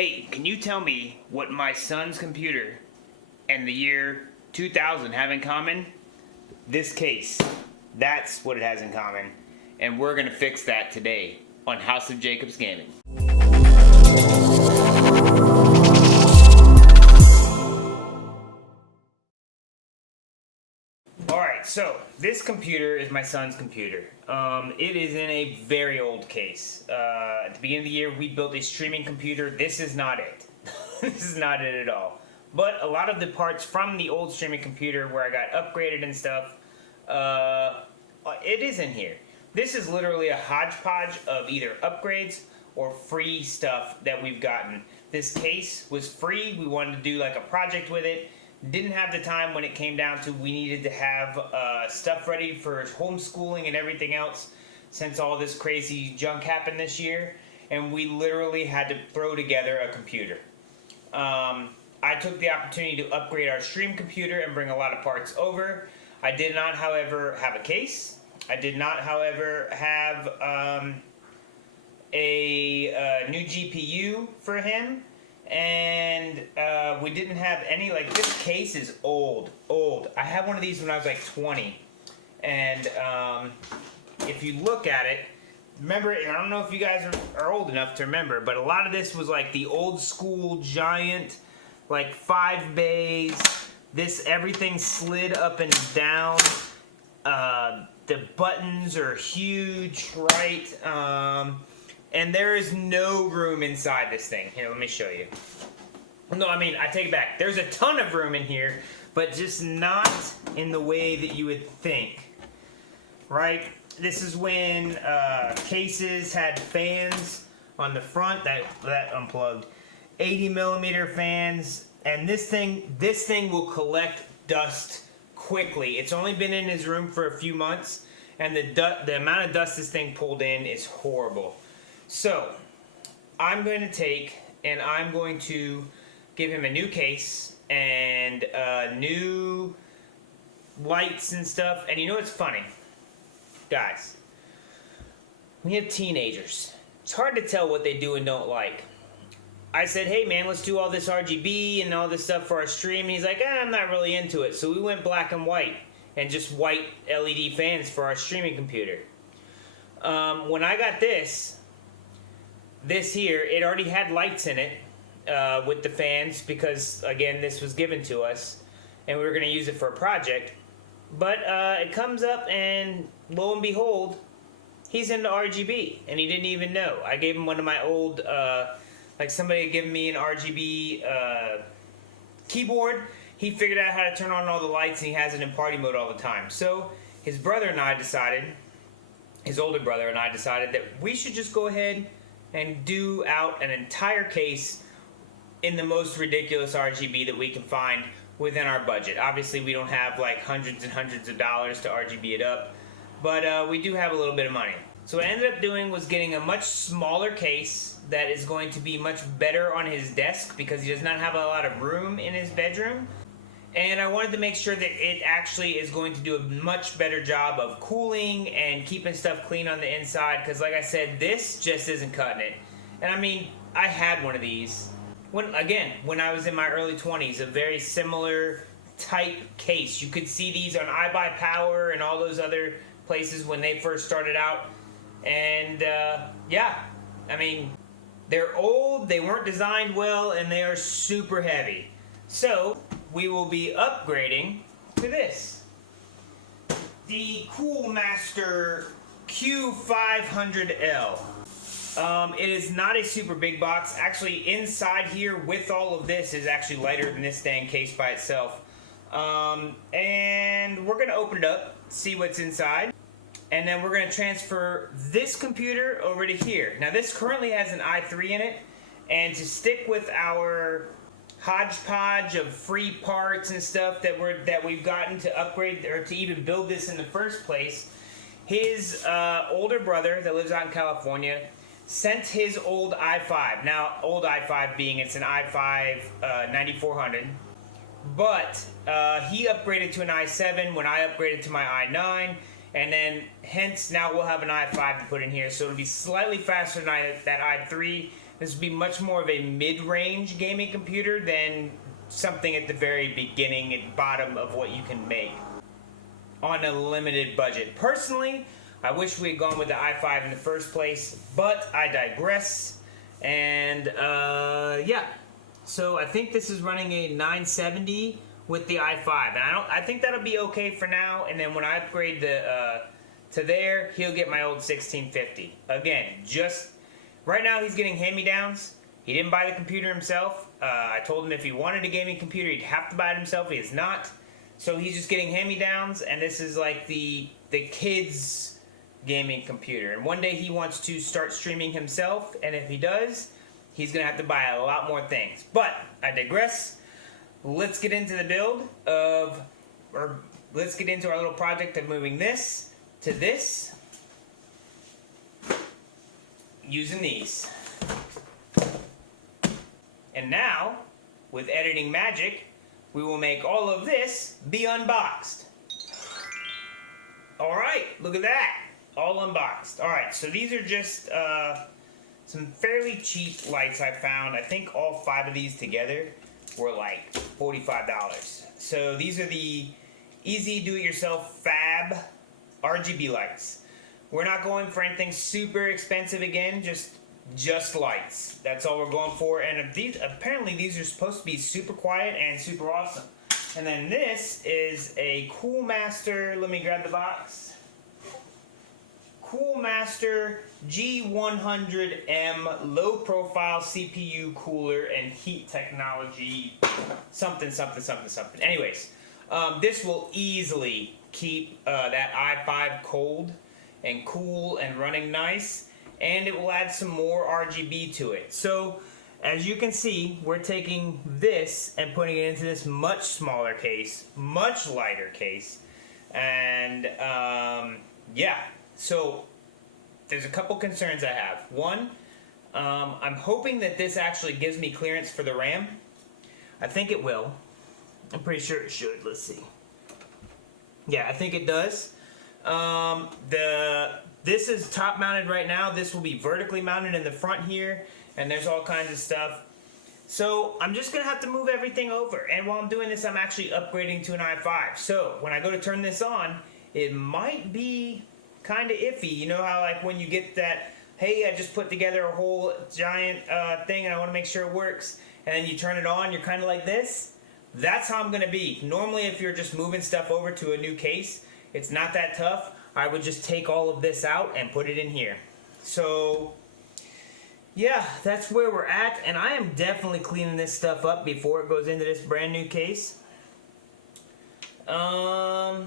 Hey, can you tell me what my son's computer and the year 2000 have in common? This case. That's what it has in common. And we're going to fix that today on House of Jacobs Gaming. Alright, so this computer is my son's computer. It is in a very old case. At the beginning of the year, we built a streaming computer. This is not it. This is not it at all. But a lot of the parts from the old streaming computer where I got upgraded and stuff, it is in here. This is literally a hodgepodge of either upgrades or free stuff that we've gotten. This case was free. We wanted to do like a project with it. Didn't have the time when it came down to we needed to have stuff ready for homeschooling and everything else since all this crazy junk happened this year, and we literally had to throw together a computer. I took the opportunity to upgrade our stream computer and bring a lot of parts over. I did not, however, have a case. I did not, however, have a new GPU for him. And we didn't have any, like, this case is old. I had one of these when I was like 20. And if you look at it, remember, I don't know if you guys are old enough to remember, but a lot of this was like the old school giant, like 5 bays. Everything slid up and down. The buttons are huge, right? And there is no room inside this thing. Here, let me show you. No, I mean, I take it back. There's a ton of room in here, but just not in the way that you would think, right? This is when cases had fans on the front that unplugged. 80mm fans, and this thing will collect dust quickly. It's only been in his room for a few months, and the amount of dust this thing pulled in is horrible. So, I'm going to take and I'm going to give him a new case and new lights and stuff. And you know what's funny? Guys, we have teenagers. It's hard to tell what they do and don't like. I said, hey man, let's do all this RGB and all this stuff for our stream. And he's like, I'm not really into it. So we went black and white and just white LED fans for our streaming computer. When I got this here, it already had lights in it with the fans because, again, this was given to us and we were going to use it for a project. But it comes up and lo and behold, he's into RGB and he didn't even know. I gave him one of my old, like somebody had given me an RGB keyboard. He figured out how to turn on all the lights and he has it in party mode all the time. So his brother and I decided, his older brother and I decided that we should just go ahead and do out an entire case in the most ridiculous RGB that we can find within our budget. Obviously, we don't have like hundreds and hundreds of dollars to RGB it up, but we do have a little bit of money. So what I ended up doing was getting a much smaller case that is going to be much better on his desk because he does not have a lot of room in his bedroom. And I wanted to make sure that it actually is going to do a much better job of cooling and keeping stuff clean on the inside. Because like I said, this just isn't cutting it. And I mean, I had one of these. When I was in my early 20s, a very similar type case. You could see these on iBuyPower and all those other places when they first started out. And yeah, I mean, they're old, they weren't designed well, and they are super heavy. So we will be upgrading to this. The Coolmaster Q500L. It is not a super big box. Actually, inside here with all of this is actually lighter than this dang case by itself. And we're going to open it up, see what's inside. And then we're going to transfer this computer over to here. Now this currently has an i3 in it. And to stick with our hodgepodge of free parts and stuff that we've gotten to upgrade or to even build this in the first place, his older brother that lives out in California sent his old i5. Now, old i5 being it's an i5 9400, but he upgraded to an i7 when I upgraded to my i9, and then hence now we'll have an i5 to put in here, so it'll be slightly faster than that i3. This would be much more of a mid-range gaming computer than something at the very beginning and bottom of what you can make on a limited budget. Personally, I wish we had gone with the i5 in the first place, but I digress. And yeah, so I think this is running a 970 with the i5, and I think that'll be okay for now. And then when I upgrade the to there, he'll get my old 1650. Again, just right now he's getting hand-me-downs. He didn't buy the computer himself. I told him if he wanted a gaming computer, he'd have to buy it himself. He is not. So he's just getting hand-me-downs, and this is like the kids' gaming computer. And one day he wants to start streaming himself, and if he does, he's going to have to buy a lot more things. But I digress. Let's get into the build of, or let's get into our little project of moving this to this using these. And now, with editing magic, we will make all of this be unboxed. Alright, look at that. All unboxed. Alright, so these are just some fairly cheap lights I found. I think all 5 of these together were like $45. So these are the easy do-it-yourself fab RGB lights. We're not going for anything super expensive again, just lights. That's all we're going for. And these, apparently these are supposed to be super quiet and super awesome. And then this is a Coolmaster, let me grab the box. Coolmaster G100M low profile CPU cooler and heat technology something. Anyways, this will easily keep that i5 cold and cool and running nice, and it will add some more RGB to it. So as you can see, we're taking this and putting it into this much smaller case, much lighter case, and yeah, so there's a couple concerns I have. One, I'm hoping that this actually gives me clearance for the RAM. I think it will. I'm pretty sure it should. Let's see. Yeah, I think it does. This is top mounted right now. This will be vertically mounted in the front here, and there's all kinds of stuff. So I'm just gonna have to move everything over, and while I'm doing this, I'm actually upgrading to an i5. So when I go to turn this on, it might be kind of iffy. You know how like when you get that, hey, I just put together a whole giant thing and I want to make sure it works, and then you turn it on, you're kind of like this? That's how I'm going to be. Normally if you're just moving stuff over to a new case, it's not that tough. I would just take all of this out and put it in here. So yeah, that's where we're at, and I am definitely cleaning this stuff up before it goes into this brand new case. Yeah.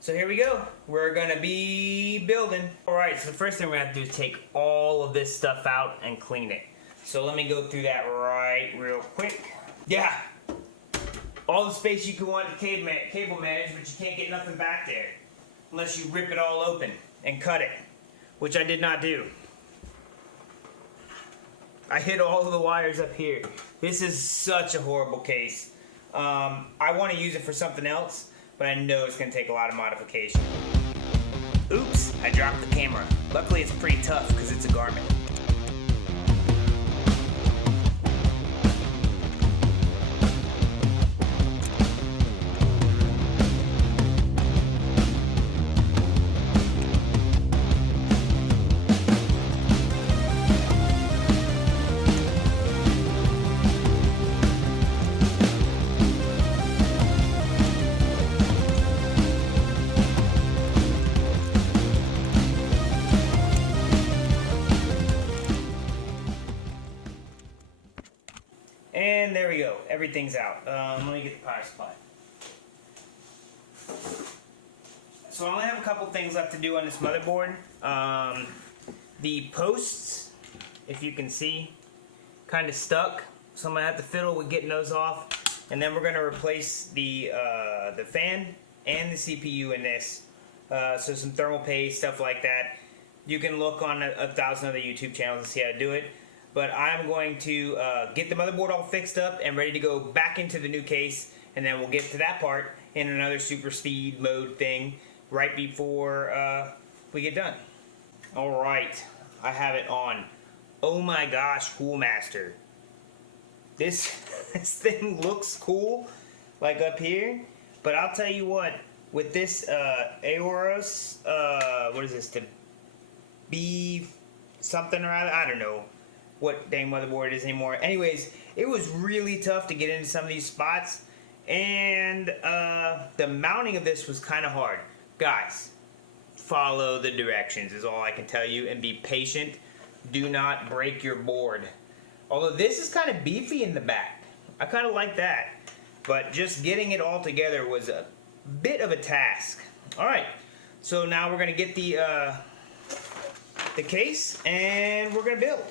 So here we go. We're gonna be building. Alright, so the first thing we're gonna have to do is take all of this stuff out and clean it. So let me go through that right real quick. Yeah. All the space you could want to cable manage, but you can't get nothing back there. Unless you rip it all open and cut it. Which I did not do. I hit all of the wires up here. This is such a horrible case. I want to use it for something else, but I know it's going to take a lot of modification. Oops, I dropped the camera. Luckily it's pretty tough because it's a garment. And there we go. Everything's out. Let me get the power supply. So I only have a couple things left to do on this motherboard. The posts, if you can see, kind of stuck. So I'm going to have to fiddle with getting those off. And then we're going to replace the fan and the CPU in this. So some thermal paste, stuff like that. You can look on 1,000 other YouTube channels and see how to do it. But I'm going to get the motherboard all fixed up and ready to go back into the new case, and then we'll get to that part in another super speed mode thing right before we get done. Alright, I have it on. Oh my gosh, Coolmaster. This this thing looks cool, like up here. But I'll tell you what, with this Aorus, what is this? The B something or other? I don't know what dang motherboard it is anymore. Anyways, it was really tough to get into some of these spots, and the mounting of this was kind of hard. Guys, follow the directions is all I can tell you, and be patient. Do not break your board. Although this is kind of beefy in the back. I kind of like that. But just getting it all together was a bit of a task. Alright, so now we're going to get the case and we're going to build.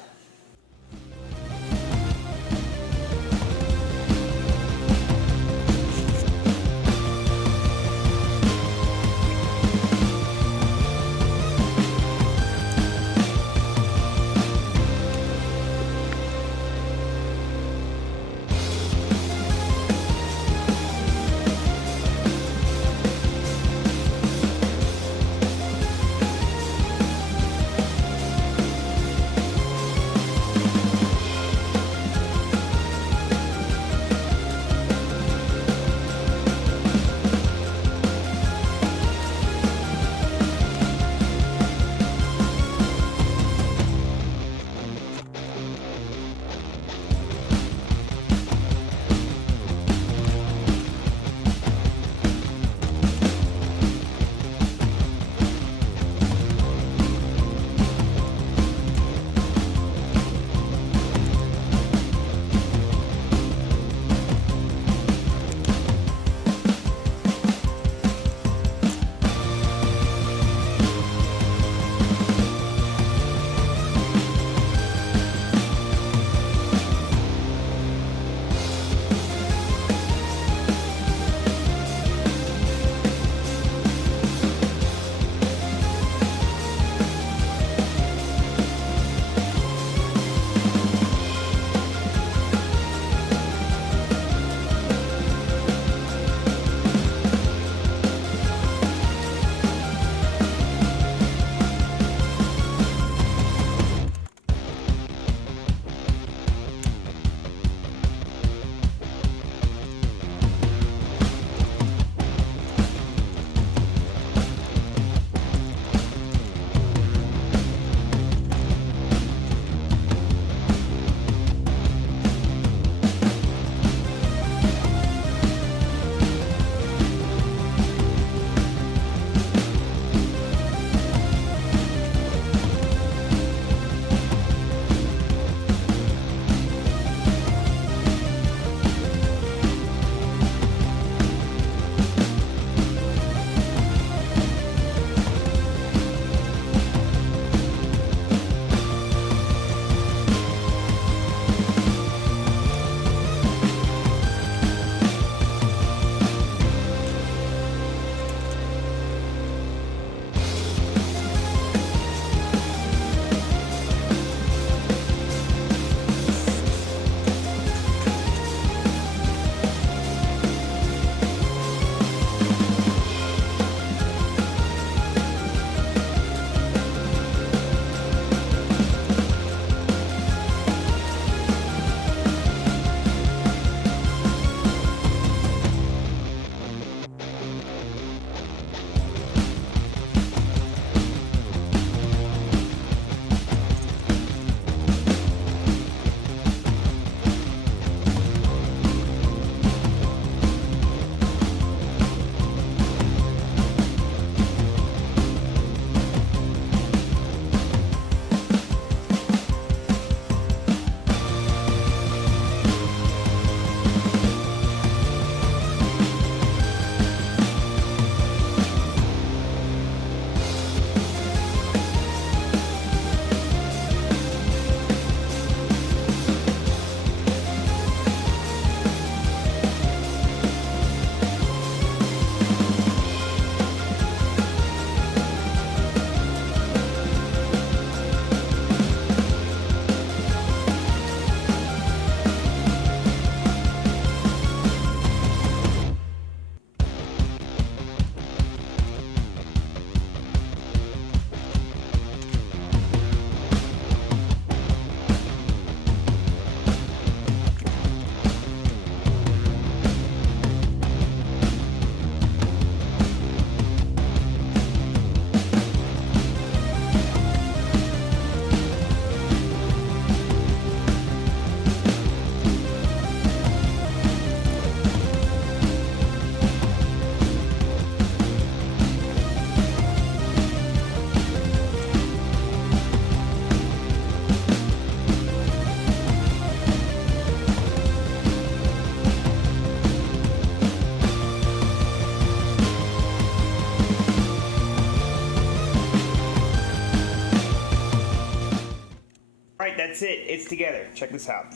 that's it. It's together. Check this out.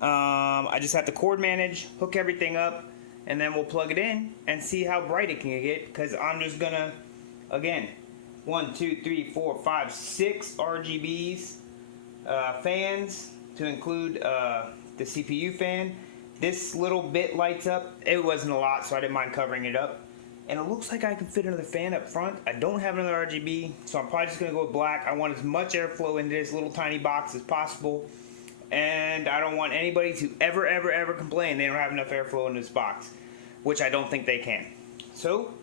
I just have to cord manage, hook everything up, and then we'll plug it in and see how bright it can get, because I'm just gonna, again, 1, 2, 3, 4, 5, 6 RGBs, fans to include the CPU fan. This little bit lights up. It wasn't a lot, so I didn't mind covering it up. And it looks like I can fit another fan up front. I don't have another RGB, so I'm probably just gonna go with black. I want as much airflow into this little tiny box as possible. And I don't want anybody to ever complain they don't have enough airflow in this box, which I don't think they can. So,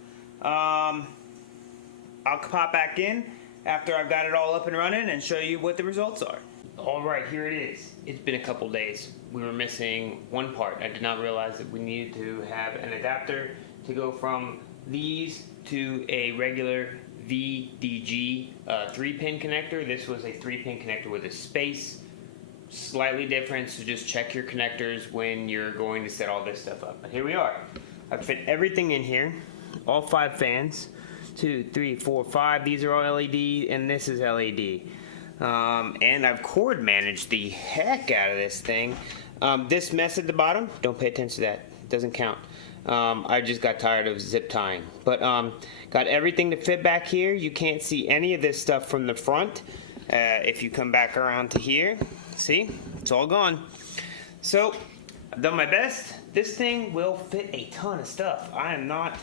I'll pop back in after I've got it all up and running and show you what the results are. Alright, here it is. It's been a couple days. We were missing one part. I did not realize that we needed to have an adapter to go from these to a regular VDG 3-pin connector. This was a 3-pin connector with a space. Slightly different, so just check your connectors when you're going to set all this stuff up. But here we are. I've fit everything in here. All 5 fans. 2, 3, 4, 5. These are all LED, and this is LED. And I've cord managed the heck out of this thing. This mess at the bottom, don't pay attention to that. It doesn't count. I just got tired of zip tying. But got everything to fit back here. You can't see any of this stuff from the front. If you come back around to here, see, it's all gone. So I've done my best. This thing will fit a ton of stuff. I am not.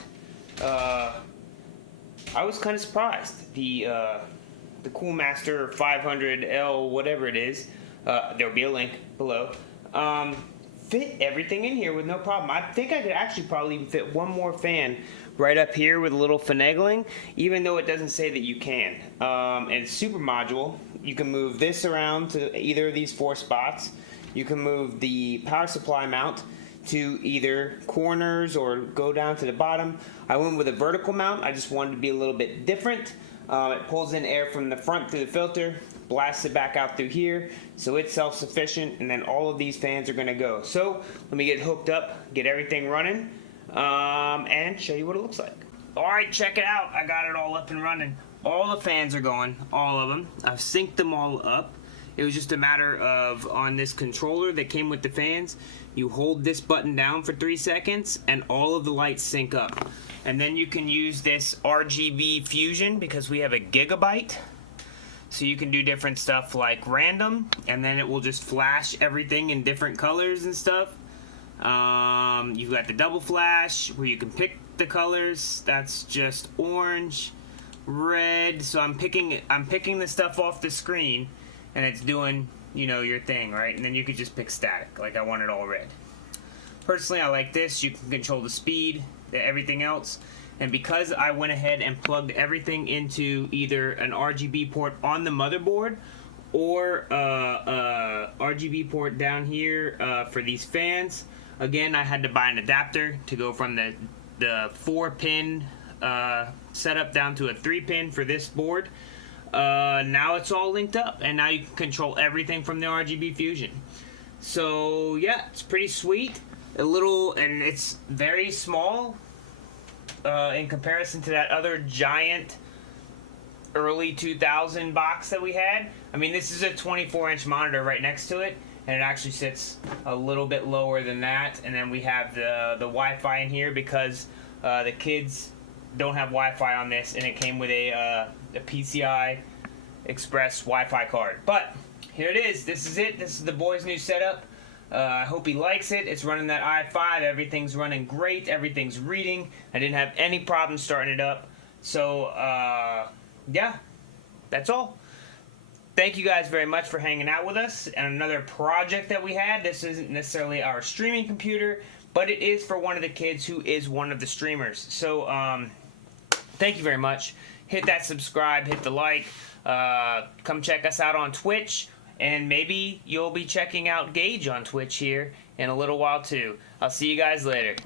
I was kind of surprised. The Coolmaster 500L, whatever it is, there'll be a link below. Fit everything in here with no problem. I think I could actually probably even fit one more fan right up here with a little finagling, even though it doesn't say that you can. And it's super module. You can move this around to either of these 4 spots. You can move the power supply mount to either corners or go down to the bottom. I went with a vertical mount. I just wanted to be a little bit different. It pulls in air from the front through the filter, blasts it back out through here, so it's self-sufficient, and then all of these fans are going to go. So let me get hooked up, get everything running, and show you what it looks like. Alright, check it out. I got it all up and running. All the fans are going, all of them. I've synced them all up. It was just a matter of, on this controller that came with the fans, you hold this button down for 3 seconds and all of the lights sync up. And then you can use this RGB fusion because we have a gigabyte. So you can do different stuff like random, and then it will just flash everything in different colors and stuff. You've got the double flash where you can pick the colors. That's just orange, red. So I'm picking the stuff off the screen, and it's doing, you know, your thing, right? And then you could just pick static, like I want it all red. Personally, I like this. You can control the speed, everything else. And because I went ahead and plugged everything into either an RGB port on the motherboard or RGB port down here for these fans, again, I had to buy an adapter to go from the 4-pin setup down to a 3-pin for this board. Now it's all linked up, and now you can control everything from the RGB Fusion. So yeah, it's pretty sweet. And it's very small in comparison to that other giant early 2000 box that we had. I mean, this is a 24-inch monitor right next to it, and it actually sits a little bit lower than that. And then we have the Wi-Fi in here because the kids don't have Wi-Fi on this, and it came with a PCI Express Wi-Fi card. But here it is. This is it. This is the boy's new setup. I hope he likes it. It's running that i5. Everything's running great. Everything's reading. I didn't have any problems starting it up. So, yeah, that's all. Thank you guys very much for hanging out with us. And another project that we had. This isn't necessarily our streaming computer, but it is for one of the kids who is one of the streamers. So, thank you very much. Hit that subscribe. Hit the like. Come check us out on Twitch. And maybe you'll be checking out Gage on Twitch here in a little while too. I'll see you guys later.